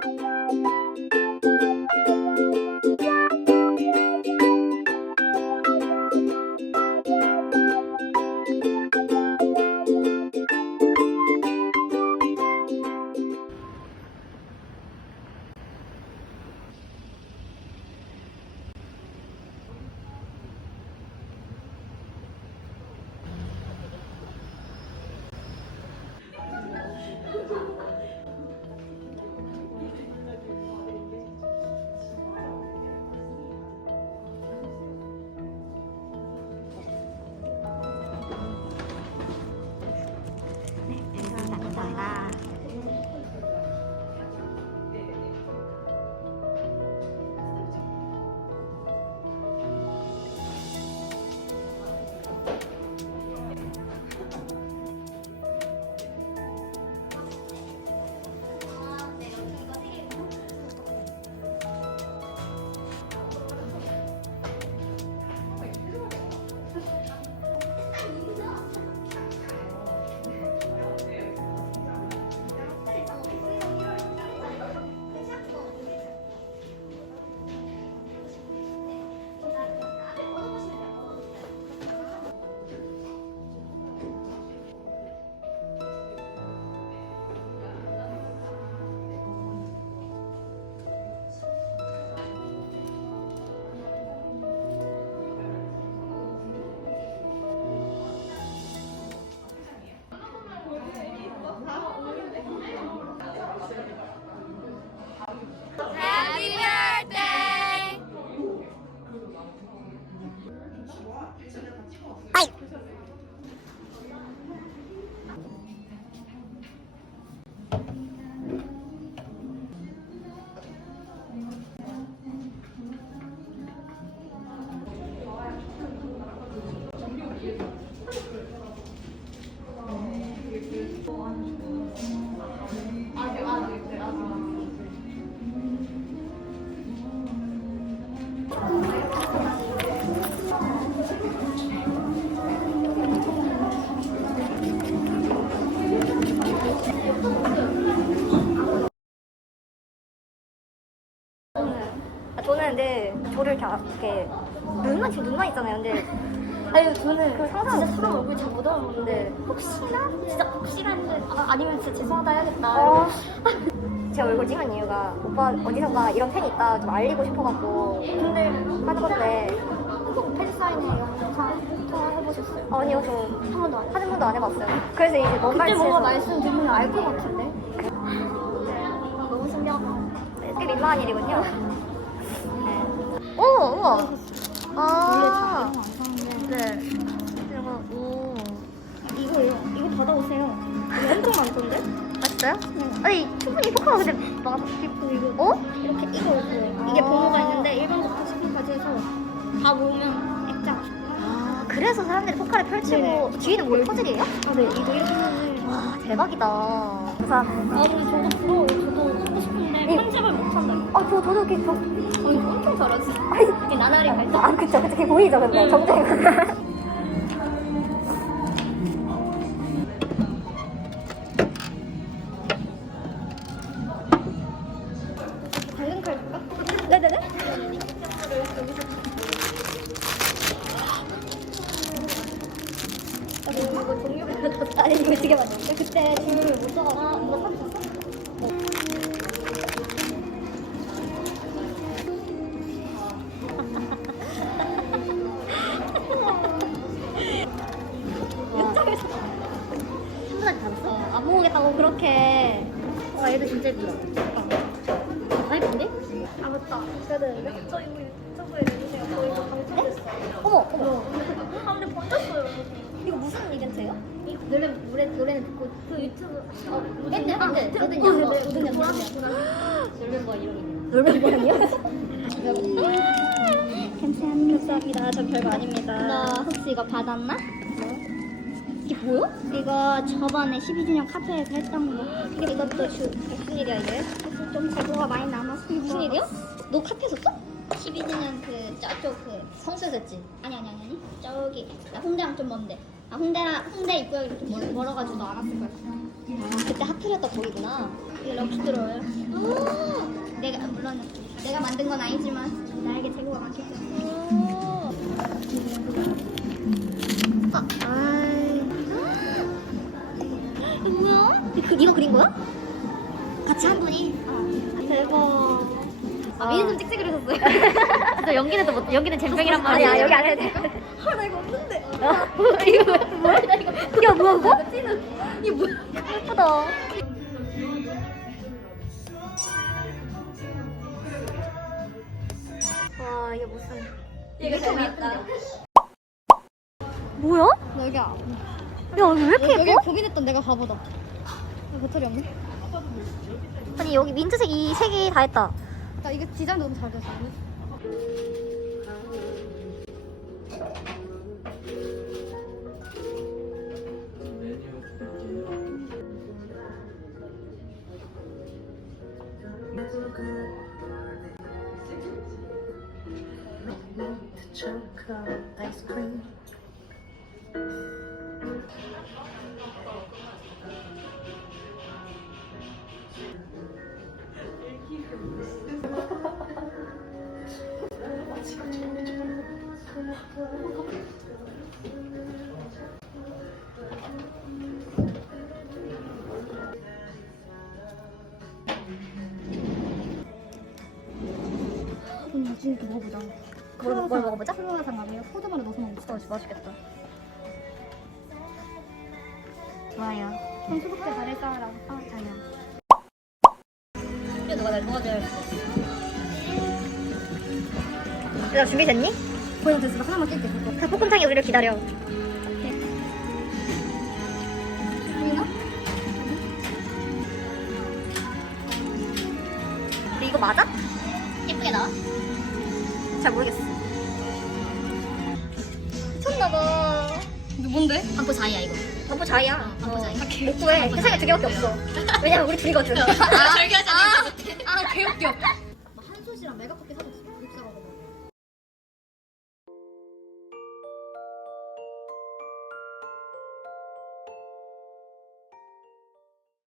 감사 저를 이렇게, 아- 이렇게 눈만 지금 눈만 있잖아요. 근데 아니 저는 그 상상 진짜 사람 얼굴 잘 못 알아보는데 혹시나 진짜 혹시라는데 아, 아니면 진짜 죄송하다 해야겠다. 제 얼굴 찍은 이유가 오빠 어디선가 이런 팬이 있다 좀 알리고 싶어갖고 근데 하는 건데 그팬 사인회 영상 통화해보셨어요? 아니요 저 한 번도 안한 번도 안 해봤어요. 그래서 이제 뭔 그때 뭔가 말씀 들으면 알 것 같은데. 너무 신기하다. 네, 꽤 민망한 일이군요. 네. 오, 우와. 아. 네. 그리고, 오. 이거예요. 이거 받아오세요. 이거 엄청 많던데? 맛있어요? 아니, 충분히 포카가 근데 맛, 그리고 이거 어? 이렇게 이거. 이게 아. 번호가 있는데 1번부터 10번까지 해서 다 모으면 액자. 아, 그래서 사람들이 포카를 펼치고, 네네. 뒤에는 뭘 퍼즐이에요? 아, 네. 이거 이렇게 하면은. 와, 대박이다. 감사합니다. 아, 근데 저도 부러워요. 저도 하고 싶은데 네. 편집을 못한다. 아, 저, 저도 이렇게, 저, 아, 엄청. 아니, 이게 나날이 갈때 아, 그쵸, 그쵸. 그게 보이죠, 근데. 응. 경쟁. 당근 칼까? 네네네. 아, 근데 이거 종류가 되게 많은데 그때 줄을 못 써가지고 안 먹겠다고 그렇게. 와 얘도 진짜 예쁘다. 아 예쁜데? 아, 맞다. 저 이거 유튜브에 내주세요. 저 이거 방송. 어머, 어머. 아 근데 번졌어요. 이거 무슨 이벤트예요? 노래 노래 노래는 듣고 그 유튜브 어 밴드, 아, 밴드. 밴드 밴드. 밴드 밴드. 밴드 노래 멤버 이름이 놀면 뭐하니요? 감사합니다. 감사합니다. 저 별거 아닙니다. 나 혹시 이거 받았나? 뭐야? 이거 저번에 12주년 카페에서 했던 거. 이게 이것도 주, 무슨 일이야, 이게? 좀 재고가 많이 남았어. 무슨 일이야? 너 카페 썼어? 12주년 그 저쪽 그 성수에서 했지? 아니 아니 아니 아니 저기 나 홍대랑 좀 먼데 아 홍대랑 홍대 입구역이 좀 멀, 멀어가지고 너안 왔을 거야 아, 그때 하필이었다 거기구나. 이게 럭키 들어요 아, 그런 느낌. 내가 만든 건 아니지만 나에게 재고가 때 그, 이거 그린 거야? 같이 한 분이? 대박. 아, 미니 좀 찍찍 그러셨어요. 진짜 연기는 못, 연기는 잼병이란 말이야. 아니, 여기 안 해도 돼. 헐, 나 이거 없는데. 이거 뭐야? 뭐야? 나 이거. 야, 뭐야, 이거? 이게 뭐야? 예쁘다. 와, 이게 무슨. 이거 좀 예쁘다. 뭐야? 너 여기 아- 야, 왜 이렇게 여기 예뻐? 고민했던 내가 바보다. 배터리 없네. 아니, 여기 민트색 이 색이 다 했다. 나 이거 디자인 너무 잘 됐어. chocolate ice cream. 오늘 나중에 또 먹어보자. 뭘, 뭘 먹어보자? 크로와상 아니면 포도만을 넣어서 먹자. 어, 맛있겠다. 좋아요. 그럼 수국제 바를 싸라고 아, 자요. 이거 누가 날 도와줘야 야, 준비됐니? 보여 됐어. 나 하나만 낄게. 닭볶음탕이 우리를 기다려. 보이나? 근데 이거 맞아? 예쁘게 나와? 잘 모르겠어. 미쳤나봐. 뭔데? 반포 자이야 이거. 반포 자이야. 반포 자이. 못 구해. 세상에 두 개밖에 없어. 왜냐면 우리 둘이거든. 아, 절교하지 않는 아, 아, 개웃겨.